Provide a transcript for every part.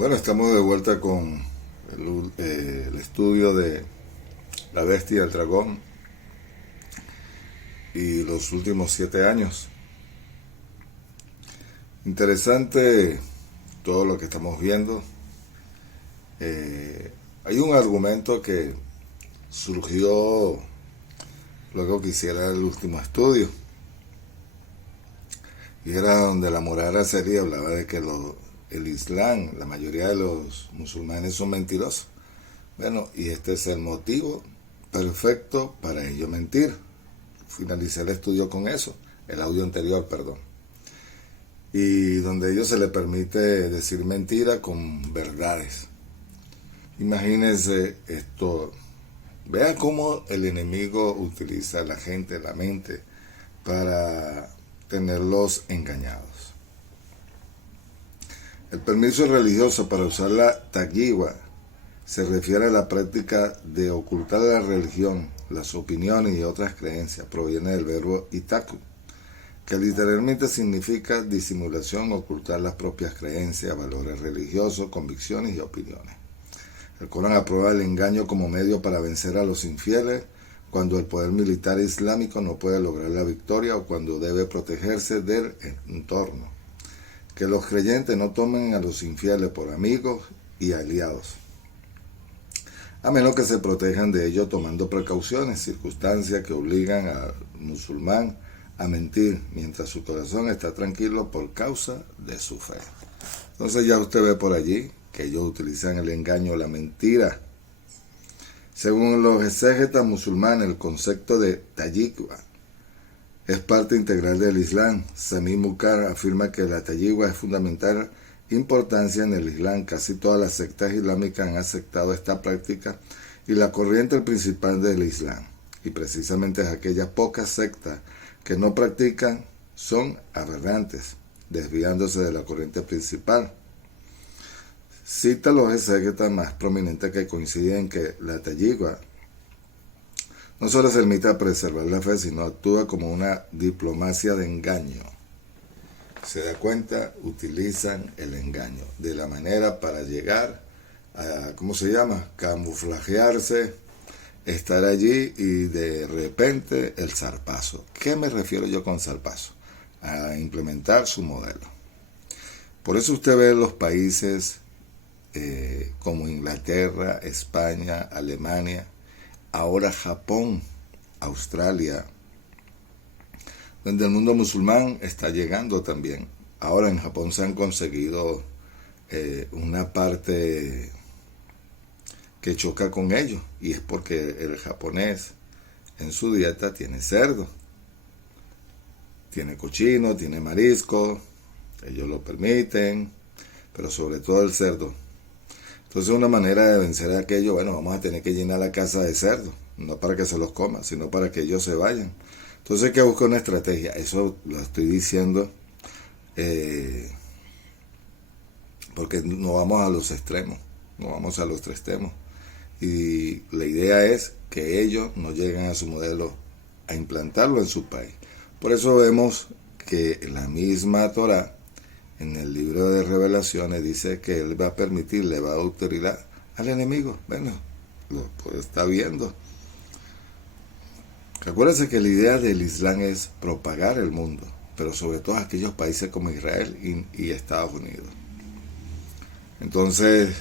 Bueno, estamos de vuelta con el estudio de La Bestia y el Dragón y los últimos 7 años. Interesante todo lo que estamos viendo. Hay un argumento que surgió luego que hiciera el último estudio y era donde la moral azerí hablaba de que el Islam, la mayoría de los musulmanes son mentirosos. Bueno, y este es el motivo perfecto para ello mentir. Finalicé el estudio con eso, el audio anterior, perdón. Y donde a ellos se les permite decir mentira con verdades. Imagínense esto. Vea cómo el enemigo utiliza a la gente, la mente, para tenerlos engañados. El permiso religioso para usar la taqiyya se refiere a la práctica de ocultar la religión, las opiniones y otras creencias. Proviene del verbo itaku, que literalmente significa disimulación, ocultar las propias creencias, valores religiosos, convicciones y opiniones. El Corán aprueba el engaño como medio para vencer a los infieles cuando el poder militar islámico no puede lograr la victoria o cuando debe protegerse del entorno. Que los creyentes no tomen a los infieles por amigos y aliados, a menos que se protejan de ello tomando precauciones, circunstancias que obligan al musulmán a mentir mientras su corazón está tranquilo por causa de su fe. Entonces ya usted ve por allí que ellos utilizan el engaño, la mentira. Según los exégetas musulmanes, el concepto de taqiyya es parte integral del Islam. Sami Munkar afirma que la taqiyya es fundamental importancia en el Islam. Casi todas las sectas islámicas han aceptado esta práctica y la corriente principal del Islam. Y precisamente aquellas pocas sectas que no practican son aberrantes, desviándose de la corriente principal. Cita los exégetas más prominentes que coinciden en que la taqiyya no solo se limita a preservar la fe, sino actúa como una diplomacia de engaño. Se da cuenta, utilizan el engaño de la manera para llegar a, camuflajearse, estar allí y de repente el zarpazo. ¿Qué me refiero yo con zarpazo? A implementar su modelo. Por eso usted ve los países como Inglaterra, España, Alemania, ahora Japón, Australia, donde el mundo musulmán está llegando también. Ahora en Japón se han conseguido una parte que choca con ellos, y es porque el japonés en su dieta tiene cerdo, tiene cochino, tiene marisco, ellos lo permiten, pero sobre todo el cerdo. Entonces una manera de vencer aquello, bueno, vamos a tener que llenar la casa de cerdo, no para que se los coma, sino para que ellos se vayan. Entonces hay que buscar una estrategia. Eso lo estoy diciendo porque no vamos a los extremos, no vamos a los extremos. Y la idea es que ellos no lleguen a su modelo a implantarlo en su país. Por eso vemos que la misma Torá, en el libro de Revelaciones, dice que él va a permitir, le va a dar autoridad al enemigo. Bueno, lo está viendo. Acuérdense que la idea del Islam es propagar el mundo, pero sobre todo aquellos países como Israel y Estados Unidos. Entonces,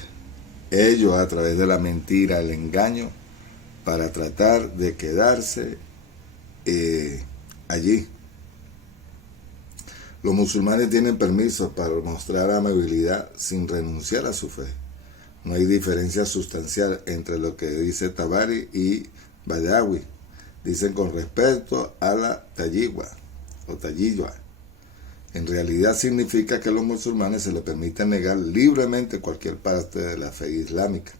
ellos a través de la mentira, el engaño, para tratar de quedarse allí. Los musulmanes tienen permiso para mostrar amabilidad sin renunciar a su fe. No hay diferencia sustancial entre lo que dice Tabari y Badawi. Dicen con respecto a la taqiyya o taqiyya. En realidad significa que a los musulmanes se les permite negar libremente cualquier parte de la fe islámica,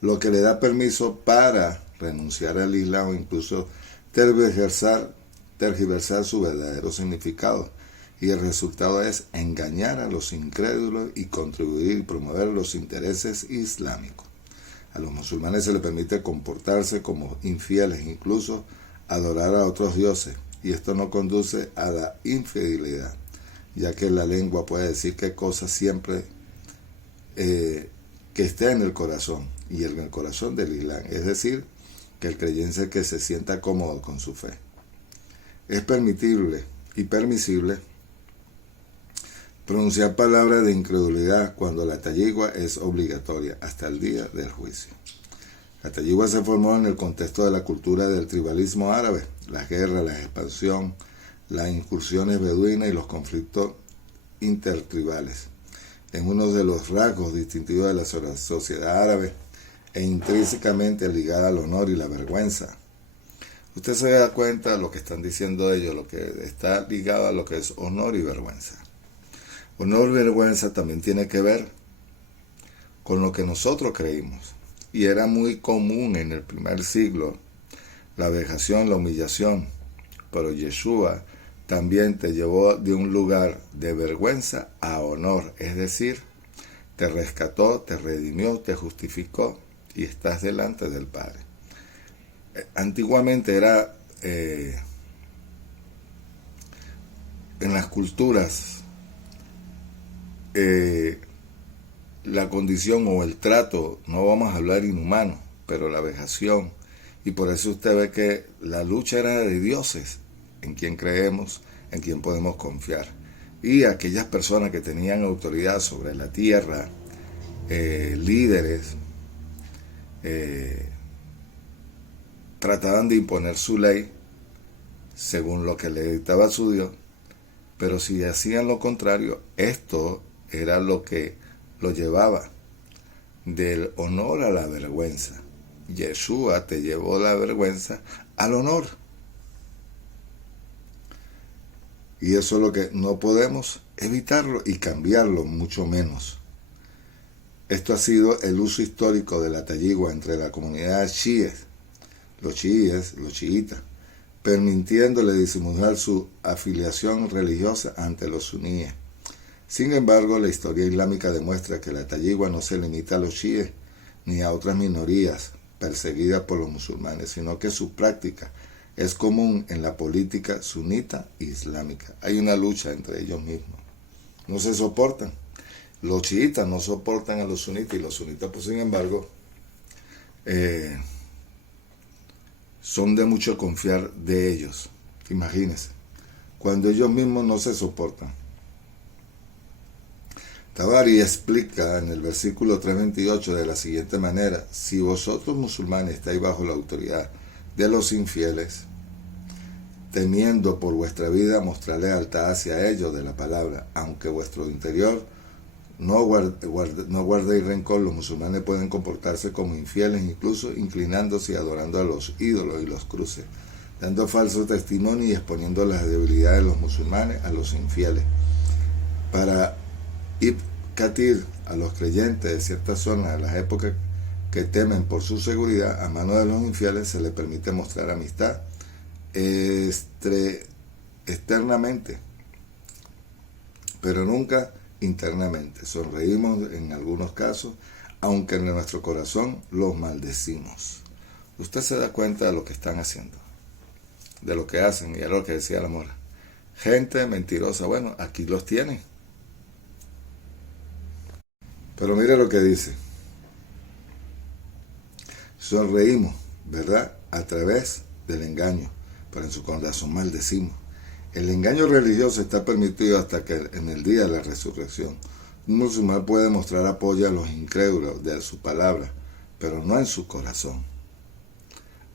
lo que le da permiso para renunciar al Islam o incluso tergiversar su verdadero significado. Y el resultado es engañar a los incrédulos y contribuir y promover los intereses islámicos. A los musulmanes se les permite comportarse como infieles, incluso adorar a otros dioses, y esto no conduce a la infidelidad, ya que la lengua puede decir qué cosas siempre que esté en el corazón y en el corazón del Islam, es decir, que el creyente que se sienta cómodo con su fe. Es permitible y permisible pronunciar palabras de incredulidad cuando la tayigua es obligatoria hasta el día del juicio. La tayigua se formó en el contexto de la cultura del tribalismo árabe, las guerras, la expansión, las incursiones beduinas y los conflictos intertribales. Es uno de los rasgos distintivos de la sociedad árabe e intrínsecamente ligada al honor y la vergüenza. Usted se da cuenta de lo que están diciendo ellos, lo que está ligado a lo que es honor y vergüenza. Honor y vergüenza también tiene que ver con lo que nosotros creímos. Y era muy común en el primer siglo la vejación, la humillación. Pero Yeshua también te llevó de un lugar de vergüenza a honor. Es decir, te rescató, te redimió, te justificó y estás delante del Padre. Antiguamente era en las culturas la condición o el trato, no vamos a hablar inhumano, pero la vejación, y por eso usted ve que la lucha era de dioses, en quien creemos, en quien podemos confiar, y aquellas personas que tenían autoridad sobre la tierra, líderes, trataban de imponer su ley según lo que le dictaba su Dios, pero si hacían lo contrario, esto era lo que lo llevaba del honor a la vergüenza. Yeshua te llevó la vergüenza al honor. Y eso es lo que no podemos evitarlo y cambiarlo, mucho menos. Esto ha sido el uso histórico de la tayigua entre la comunidad chiíes, los chiitas, permitiéndole disimular su afiliación religiosa ante los suníes. Sin embargo, la historia islámica demuestra que la tayigua no se limita a los chiíes ni a otras minorías perseguidas por los musulmanes, sino que su práctica es común en la política sunita e islámica. Hay una lucha entre ellos mismos. No se soportan. Los chiitas no soportan a los sunitas y los sunitas, pues sin embargo, son de mucho confiar de ellos. Imagínense, cuando ellos mismos no se soportan. Tabari explica en el versículo 328 de la siguiente manera: si vosotros musulmanes estáis bajo la autoridad de los infieles, temiendo por vuestra vida, mostrad lealtad hacia ellos de la palabra, aunque vuestro interior no guardéis rencor. Los musulmanes pueden comportarse como infieles, incluso inclinándose y adorando a los ídolos y los cruces, dando falso testimonio y exponiendo las debilidades de los musulmanes a los infieles. Para ibcatir a los creyentes de ciertas zonas de las épocas que temen por su seguridad, a mano de los infieles se les permite mostrar amistad externamente, pero nunca internamente. Sonreímos en algunos casos, aunque en nuestro corazón los maldecimos. Usted se da cuenta de lo que están haciendo, de lo que hacen, y es lo que decía la mora. Gente mentirosa, bueno, aquí los tienen. Pero mire lo que dice. Sonreímos, ¿verdad?, a través del engaño, pero en su corazón maldecimos. El engaño religioso está permitido hasta que en el día de la resurrección un musulmán puede mostrar apoyo a los incrédulos de su palabra, pero no en su corazón.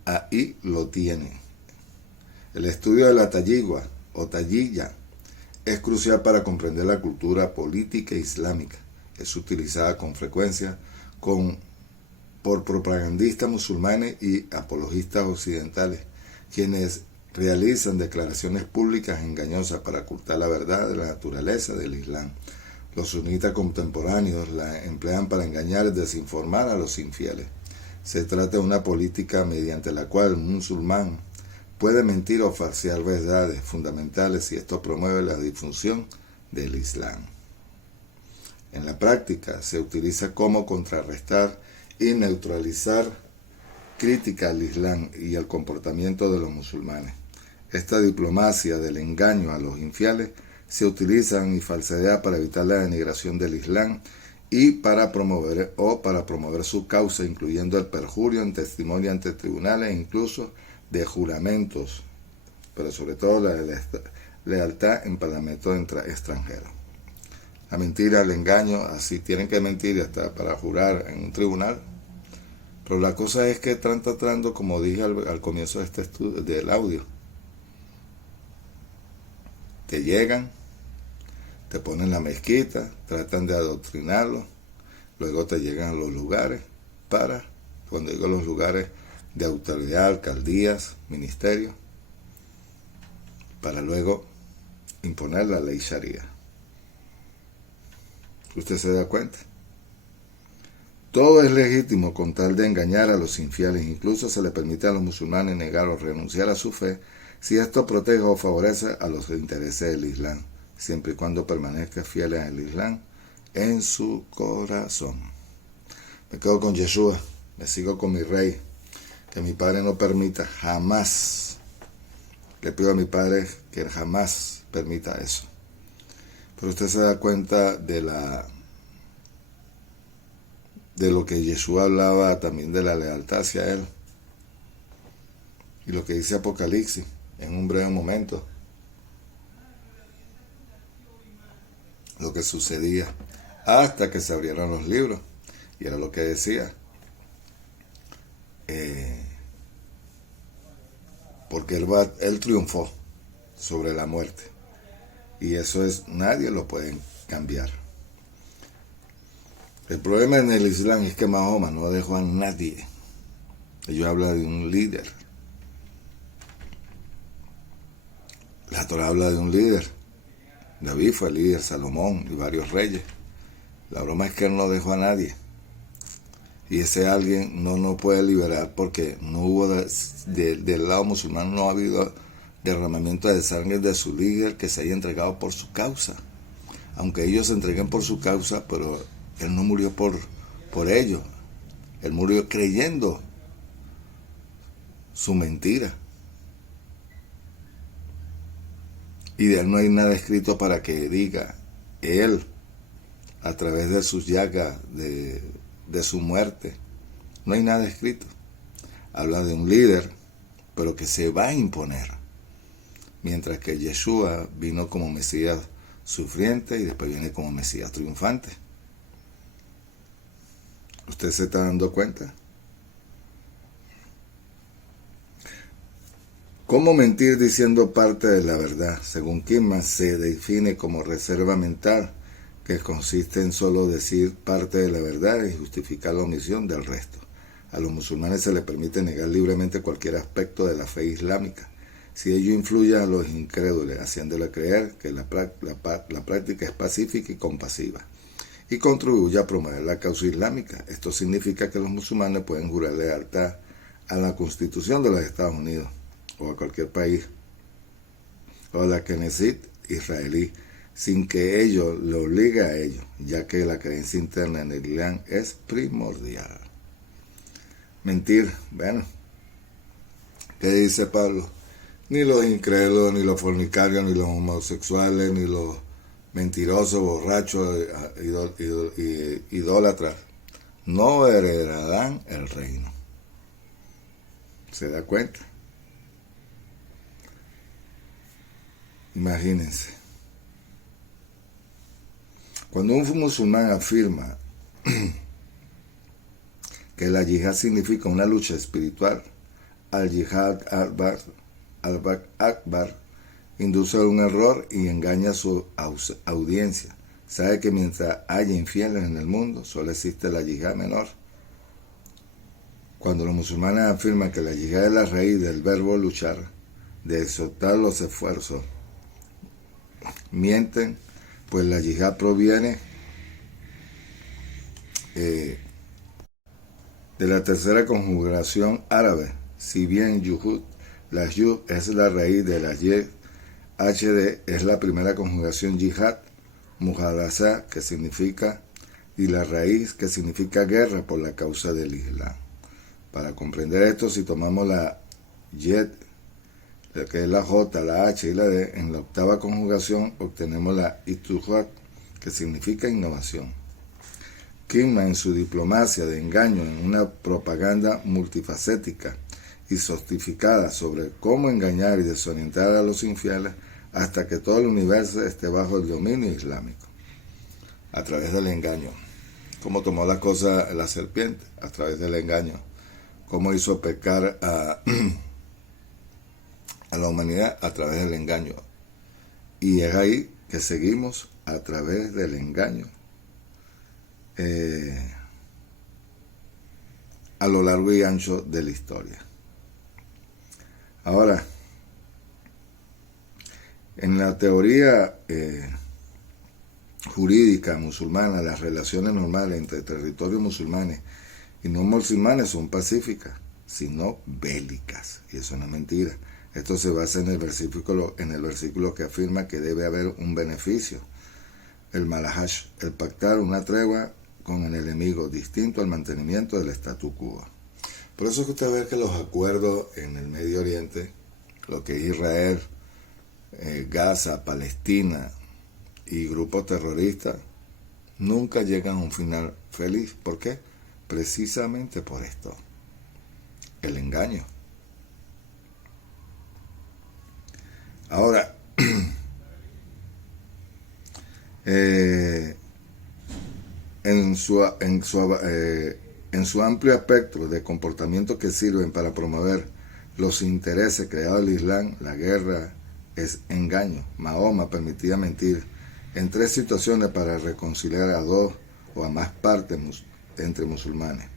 Ahí lo tienen. El estudio de la tayigua o tayilla es crucial para comprender la cultura política islámica. Es utilizada con frecuencia por propagandistas musulmanes y apologistas occidentales, quienes realizan declaraciones públicas engañosas para ocultar la verdad de la naturaleza del Islam. Los sunitas contemporáneos la emplean para engañar y desinformar a los infieles. Se trata de una política mediante la cual un musulmán puede mentir o falsear verdades fundamentales y esto promueve la difusión del Islam. En la práctica se utiliza como contrarrestar y neutralizar crítica al Islam y al comportamiento de los musulmanes. Esta diplomacia del engaño a los infieles se utiliza en falsedad para evitar la denigración del Islam y para promover su causa, incluyendo el perjurio en testimonio ante tribunales e incluso de juramentos, pero sobre todo la lealtad en parlamento extranjero. La mentira, el engaño, así tienen que mentir hasta para jurar en un tribunal. Pero la cosa es que están tratando, como dije al comienzo de este estudio, del audio, te llegan, te ponen la mezquita, tratan de adoctrinarlo, luego te llegan a los lugares cuando digo los lugares de autoridad, alcaldías, ministerios, para luego imponer la ley Sharia. ¿Usted se da cuenta? Todo es legítimo con tal de engañar a los infieles. Incluso se le permite a los musulmanes negar o renunciar a su fe si esto protege o favorece a los intereses del Islam, siempre y cuando permanezca fiel al Islam en su corazón. Me quedo con Yeshua, me sigo con mi rey, que mi Padre no permita jamás. Le pido a mi Padre que jamás permita eso. Pero usted se da cuenta de lo que Yeshua hablaba también de la lealtad hacia él. Y lo que dice Apocalipsis en un breve momento. Lo que sucedía hasta que se abrieron los libros. Y era lo que decía. Porque él triunfó sobre la muerte. Y eso nadie lo puede cambiar. El problema en el Islam es que Mahoma no dejó a nadie. Ellos hablan de un líder. La Torah habla de un líder. David fue el líder, Salomón y varios reyes. La broma es que él no dejó a nadie. Y ese alguien no nos puede liberar porque no hubo del lado musulmán no ha habido derramamiento de sangre de su líder que se haya entregado por su causa. Aunque ellos se entreguen por su causa, pero él no murió por ello. Él murió creyendo su mentira. Y de él no hay nada escrito para que diga, él, a través de sus llagas, de su muerte, no hay nada escrito. Habla de un líder, pero que se va a imponer. Mientras que Yeshua vino como Mesías sufriente y después viene como Mesías triunfante. ¿Usted se está dando cuenta? ¿Cómo mentir diciendo parte de la verdad? Según Kimman, se define como reserva mental, que consiste en solo decir parte de la verdad y justificar la omisión del resto. A los musulmanes se les permite negar libremente cualquier aspecto de la fe islámica, si ello influye a los incrédulos, haciéndole creer que la práctica es pacífica y compasiva, y contribuye a promover la causa islámica. Esto significa que los musulmanes pueden jurar lealtad a la Constitución de los Estados Unidos, o a cualquier país, o a la Knesset israelí, sin que ello le obligue a ello, ya que la creencia interna en el Islam es primordial. Mentir, bueno, ¿qué dice Pablo? Ni los incrédulos, ni los fornicarios, ni los homosexuales, ni los mentirosos, borrachos, idólatras, no heredarán el reino. ¿Se da cuenta? Imagínense. Cuando un musulmán afirma que la yihad significa una lucha espiritual, al-Jihad al-Akbar induce a un error y engaña a su audiencia. Sabe que mientras haya infieles en el mundo, solo existe la yihad menor. Cuando los musulmanes afirman que la yihad es la raíz del verbo luchar, de exhortar los esfuerzos, mienten, pues la yihad proviene de la tercera conjugación árabe. Si bien yuhud, la yud es la raíz de la yed, hd es la primera conjugación yihad, mujadasa, que significa, y la raíz, que significa guerra por la causa del Islam. Para comprender esto, si tomamos la yed, que es la J, la H y la D, en la octava conjugación obtenemos la Ituhat, que significa innovación. esquema en su diplomacia de engaño en una propaganda multifacética y sofisticada sobre cómo engañar y desorientar a los infieles hasta que todo el universo esté bajo el dominio islámico, a través del engaño. Cómo tomó la cosa la serpiente, a través del engaño. Cómo hizo pecar a la humanidad, a través del engaño. Y es ahí que seguimos a través del engaño. A lo largo y ancho de la historia. Ahora, en la teoría jurídica musulmana, las relaciones normales entre territorios musulmanes y no musulmanes son pacíficas, sino bélicas, y eso no es mentira. Esto se basa en el versículo que afirma que debe haber un beneficio, el malahash, el pactar una tregua con el enemigo, distinto al mantenimiento del statu quo. Por eso es que usted ve que los acuerdos en el Medio Oriente, lo que es Israel, Gaza, Palestina y grupos terroristas, nunca llegan a un final feliz. ¿Por qué? Precisamente por esto, el engaño. Ahora, en su amplio espectro de comportamientos que sirven para promover los intereses creados del Islam, la guerra es engaño. Mahoma permitía mentir en 3 situaciones para reconciliar a 2 o a más partes entre musulmanes.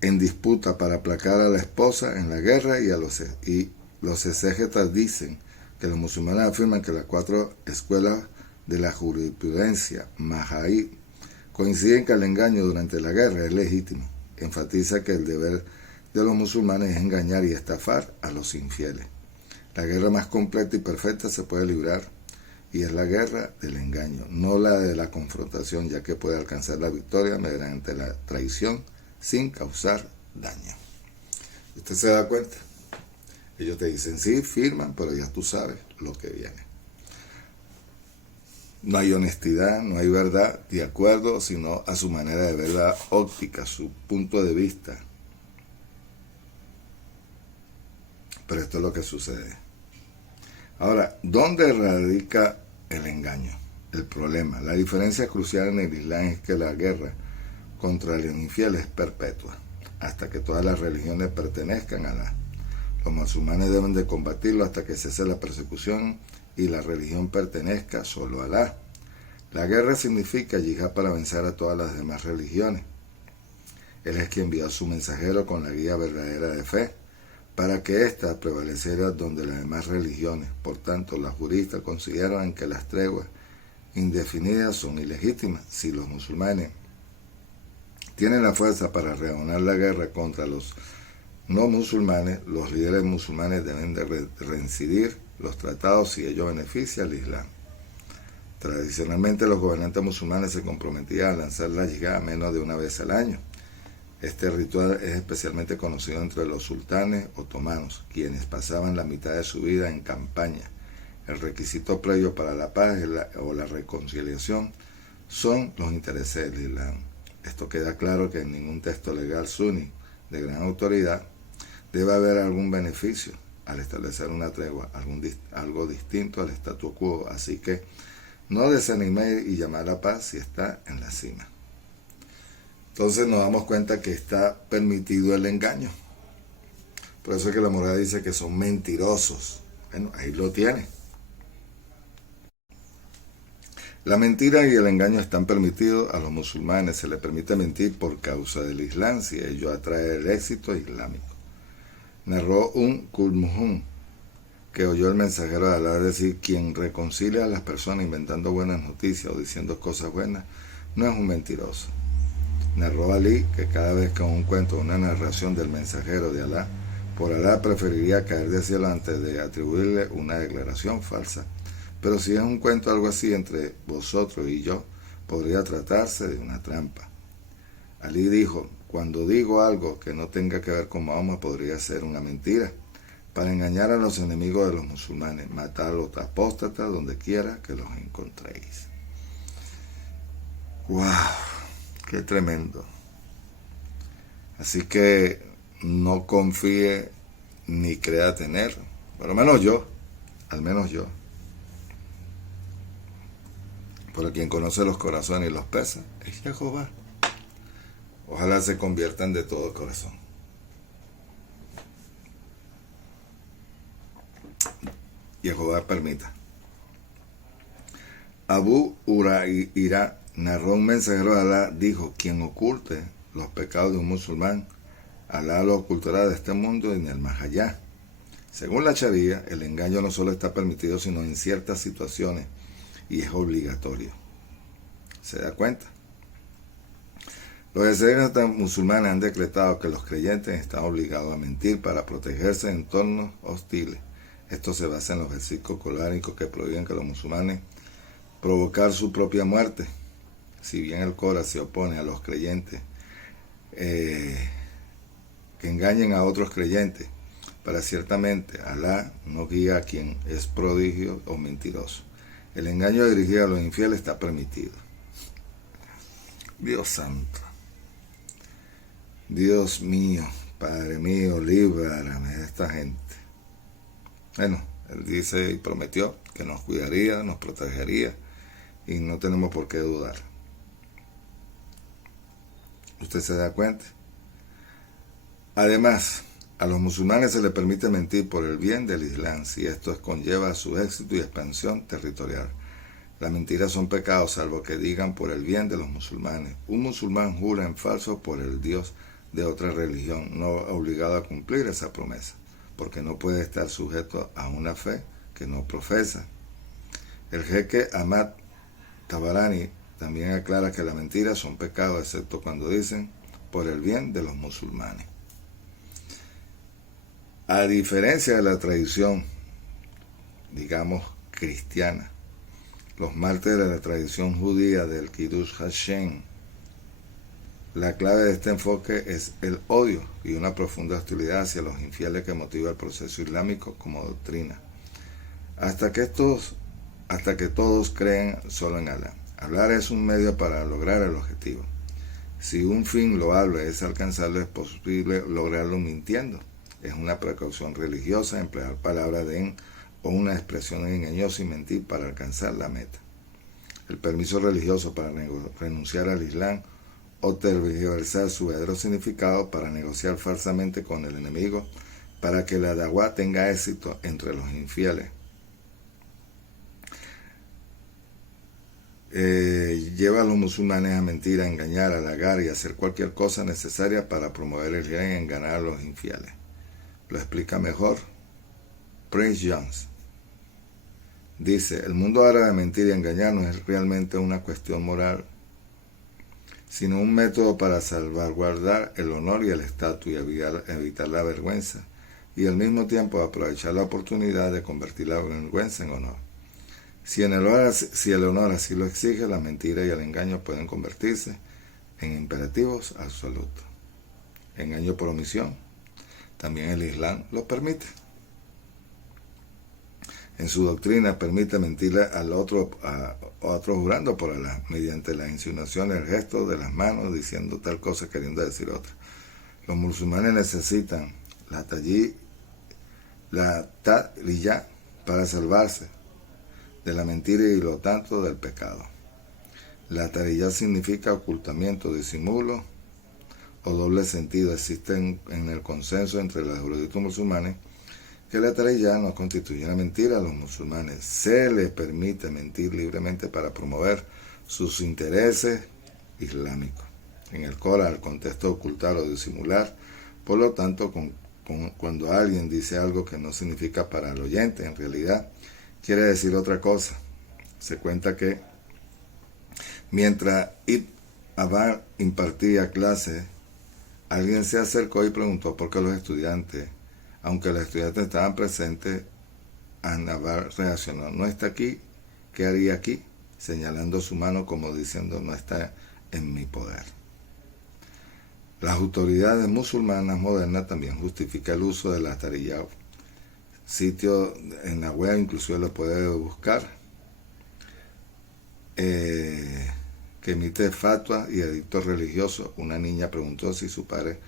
En disputa para aplacar a la esposa en la guerra y los exégetas dicen que los musulmanes afirman que las 4 escuelas de la jurisprudencia Mahaí coinciden que el engaño durante la guerra es legítimo. Enfatiza que el deber de los musulmanes es engañar y estafar a los infieles. La guerra más completa y perfecta se puede librar y es la guerra del engaño, no la de la confrontación, ya que puede alcanzar la victoria mediante la traición sin causar daño. ¿Usted se da cuenta? Ellos te dicen, sí, firman, pero ya tú sabes lo que viene. No hay honestidad, no hay verdad de acuerdo, sino a su manera de ver la óptica, su punto de vista. Pero esto es lo que sucede. Ahora, ¿dónde radica el engaño? El problema. La diferencia crucial en el Islam es que la guerra contra los infieles es perpetua, hasta que todas las religiones pertenezcan a Alá. Los musulmanes deben de combatirlo hasta que cese la persecución y la religión pertenezca solo a Alá. La guerra significa yihad para vencer a todas las demás religiones. Él es quien envió a su mensajero con la guía verdadera de fe, para que ésta prevaleciera donde las demás religiones. Por tanto, los juristas consideran que las treguas indefinidas son ilegítimas. Si los musulmanes tienen la fuerza para reanudar la guerra contra los no musulmanes, los líderes musulmanes deben de reincidir los tratados si ello beneficia al Islam. Tradicionalmente los gobernantes musulmanes se comprometían a lanzar la yihad menos de una vez al año. Este ritual es especialmente conocido entre los sultanes otomanos, quienes pasaban la mitad de su vida en campaña. El requisito previo para la paz o la reconciliación son los intereses del Islam. Esto queda claro que en ningún texto legal suní de gran autoridad debe haber algún beneficio al establecer una tregua, algo distinto al statu quo, así que no desanime y llame a la paz si está en la cima. Entonces nos damos cuenta que está permitido el engaño. Por eso es que la moral dice que son mentirosos. Bueno, ahí lo tiene. La mentira y el engaño están permitidos a los musulmanes. Se les permite mentir por causa del Islam si ello atrae el éxito islámico. Narró un Kulmuhum que oyó el mensajero de Alá decir: quien reconcilia a las personas inventando buenas noticias o diciendo cosas buenas no es un mentiroso. Narró Ali que cada vez que un cuento o una narración del mensajero de Alá, por Alá preferiría caer de cielo antes de atribuirle una declaración falsa. Pero si es un cuento algo así entre vosotros y yo, podría tratarse de una trampa. Ali dijo: cuando digo algo que no tenga que ver con Mahoma, podría ser una mentira, para engañar a los enemigos de los musulmanes, matar a los apóstatas donde quiera que los encontréis. ¡Wow! Qué tremendo. Así que no confíe ni crea tener, por lo menos yo, al menos yo. Porque quien conoce los corazones y los pesa es Jehová. Ojalá se conviertan de todo corazón. Jehová permita. Abu Hurairah narró un mensajero de Alá, dijo: quien oculte los pecados de un musulmán, Alá lo ocultará de este mundo y en el más allá. Según la Sharia, el engaño no solo está permitido, sino en ciertas situaciones, y es obligatorio. ¿Se da cuenta? Los exégetas musulmanes han decretado que los creyentes están obligados a mentir para protegerse de entornos hostiles. Esto se basa en los versículos coránicos que prohíben que los musulmanes provocar su propia muerte. Si bien el Corán se opone a los creyentes que engañen a otros creyentes, para ciertamente Alá no guía a quien es prodigio o mentiroso. El engaño dirigido a los infieles está permitido. Dios santo. Dios mío, Padre mío, líbrame de esta gente. Bueno, Él dice y prometió que nos cuidaría, nos protegería, y no tenemos por qué dudar. ¿Usted se da cuenta? Además, a los musulmanes se les permite mentir por el bien del Islam, si esto conlleva su éxito y expansión territorial. Las mentiras son pecados, salvo que digan por el bien de los musulmanes. Un musulmán jura en falso por el Dios de otra religión, no obligado a cumplir esa promesa, porque no puede estar sujeto a una fe que no profesa. El jeque Ahmad Tabarani también aclara que las mentiras son pecados, excepto cuando dicen por el bien de los musulmanes. A diferencia de la tradición, digamos, cristiana, los mártires de la tradición judía del Kiddush Hashem, la clave de este enfoque es el odio y una profunda hostilidad hacia los infieles que motiva el proceso islámico como doctrina, hasta que todos creen solo en Alá. Hablar es un medio para lograr el objetivo. Si un fin loable es alcanzarlo, es posible lograrlo mintiendo. Es una precaución religiosa emplear palabras o una expresión engañosa y mentir para alcanzar la meta. El permiso religioso para renunciar al Islam o tergiversar su verdadero significado para negociar falsamente con el enemigo para que la da'wah tenga éxito entre los infieles. Lleva a los musulmanes a mentir, a engañar, a halagar y a hacer cualquier cosa necesaria para promover el bien en ganar a los infieles. Lo explica mejor Prince Jones. Dice: el mundo árabe de mentir y engañar no es realmente una cuestión moral, sino un método para salvaguardar el honor y el estatus y evitar la vergüenza, y al mismo tiempo aprovechar la oportunidad de convertir la vergüenza en honor. Si el honor así lo exige, la mentira y el engaño pueden convertirse en imperativos absolutos. Engaño por omisión, también el Islam lo permite. En su doctrina permite mentirle a otro jurando por Alá, mediante la insinuación, el gesto de las manos, diciendo tal cosa queriendo decir otra. Los musulmanes necesitan la ta'riyah para salvarse de la mentira y lo tanto del pecado. La ta'riyah significa ocultamiento, disimulo o doble sentido. Existe en el consenso entre los eruditos musulmanes que la ta'riyah no constituye una mentira a los musulmanes. Se les permite mentir libremente para promover sus intereses islámicos. En el Corán, el contexto ocultar o disimular, por lo tanto, cuando alguien dice algo que no significa para el oyente, en realidad quiere decir otra cosa. Se cuenta que mientras Ibn Abbas impartía clases, alguien se acercó y preguntó por qué los estudiantes, aunque los estudiantes estaban presentes, Ibn Abbas reaccionó: no está aquí, ¿qué haría aquí?, señalando su mano como diciendo: no está en mi poder. Las autoridades musulmanas modernas también justifican el uso de la ta'riyah. Sitio en la web, inclusive lo puede buscar, que que emite fatwa y edictos religiosos, una niña preguntó si su padre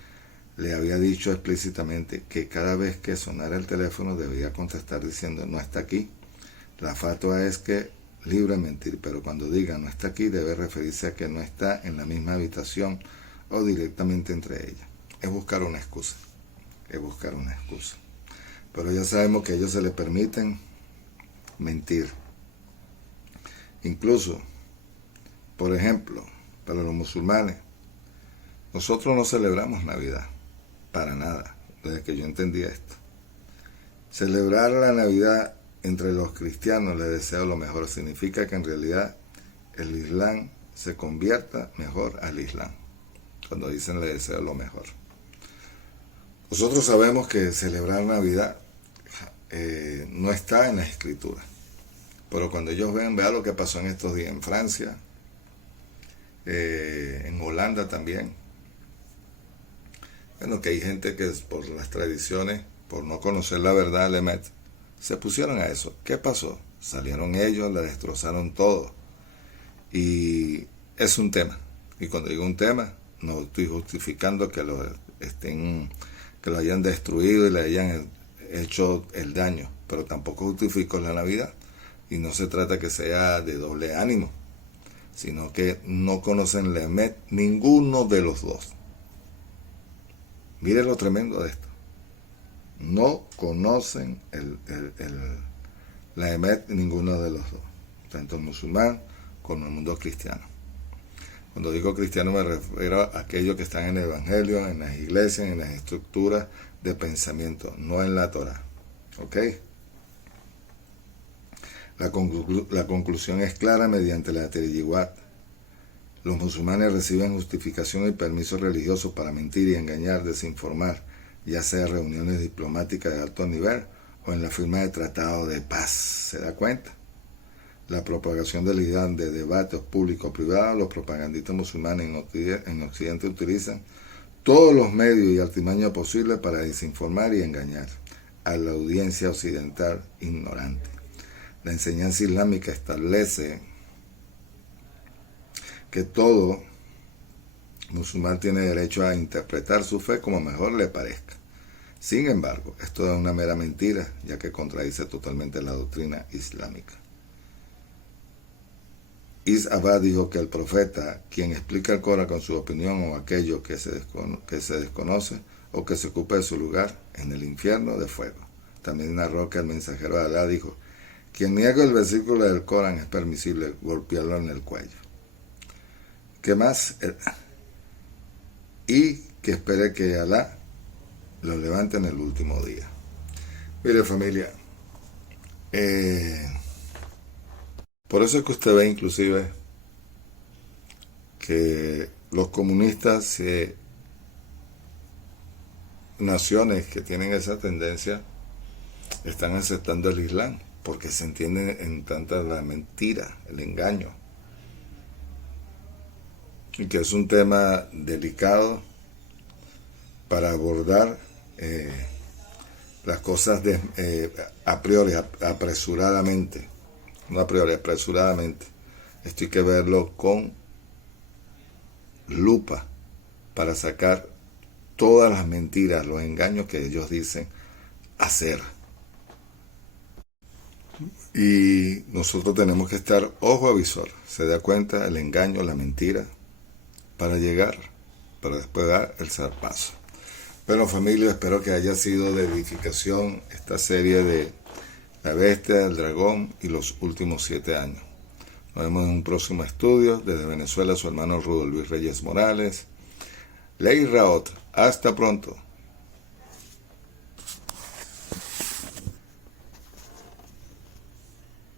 le había dicho explícitamente que cada vez que sonara el teléfono debía contestar diciendo no está aquí. La fatwa es que libre mentir, pero cuando diga no está aquí debe referirse a que no está en la misma habitación o directamente entre ellas. Es buscar una excusa, es buscar una excusa. Pero ya sabemos que a ellos se les permiten mentir. Incluso, por ejemplo, para los musulmanes, nosotros no celebramos Navidad, para nada, desde que yo entendí esto. Celebrar la Navidad entre los cristianos, les deseo lo mejor, significa que en realidad el Islam se convierta mejor al Islam, cuando dicen le deseo lo mejor. Nosotros sabemos que celebrar Navidad no está en la Escritura, pero cuando ellos vean lo que pasó en estos días en Francia, en Holanda también, bueno, que hay gente que por las tradiciones, por no conocer la verdad del Emet, se pusieron a eso. ¿Qué pasó? Salieron ellos, le destrozaron todo. Y es un tema. Y cuando digo un tema, no estoy justificando que lo hayan destruido y le hayan hecho el daño, pero tampoco justifico la Navidad. Y no se trata que sea de doble ánimo, sino que no conocen la Emet ninguno de los dos. Mire lo tremendo de esto. No conocen la Emet ninguno de los dos, tanto el musulmán como el mundo cristiano. Cuando digo cristiano me refiero a aquellos que están en el Evangelio, en las iglesias, en las estructuras de pensamiento, no en la Torah. ¿Ok? La conclusión es clara mediante la Teriyuat. Los musulmanes reciben justificación y permiso religioso para mentir y engañar, desinformar, ya sea reuniones diplomáticas de alto nivel o en la firma de tratados de paz. ¿Se da cuenta? La propagación del Islam de debates públicos privados, los propagandistas musulmanes en Occidente utilizan todos los medios y artimañas posibles para desinformar y engañar a la audiencia occidental ignorante. La enseñanza islámica establece que todo musulmán tiene derecho a interpretar su fe como mejor le parezca. Sin embargo, esto es una mera mentira, ya que contradice totalmente la doctrina islámica. Is-Abad dijo que el profeta, quien explica el Corán con su opinión o aquello que se desconoce o que se ocupa de su lugar en el infierno de fuego. También narró que el mensajero de Alá dijo, quien niega el versículo del Corán es permisible golpearlo en el cuello. ¿Qué más? Y que espere que Alá lo levante en el último día. Mire, familia, por eso es que usted ve inclusive que los comunistas, naciones que tienen esa tendencia, están aceptando el Islam, porque se entiende en tanta la mentira, el engaño, y que es un tema delicado para abordar las cosas a priori, apresuradamente. No a priori, apresuradamente. Esto hay que verlo con lupa para sacar todas las mentiras, los engaños que ellos dicen hacer. Y nosotros tenemos que estar ojo a visor. Se da cuenta el engaño, la mentira, para después dar el zarpazo. Bueno, familia, espero que haya sido de edificación esta serie de La Bestia, el Dragón y los últimos 7 años. Nos vemos en un próximo estudio. Desde Venezuela, su hermano Rudo Luis Reyes Morales. Ley Raot. Hasta pronto.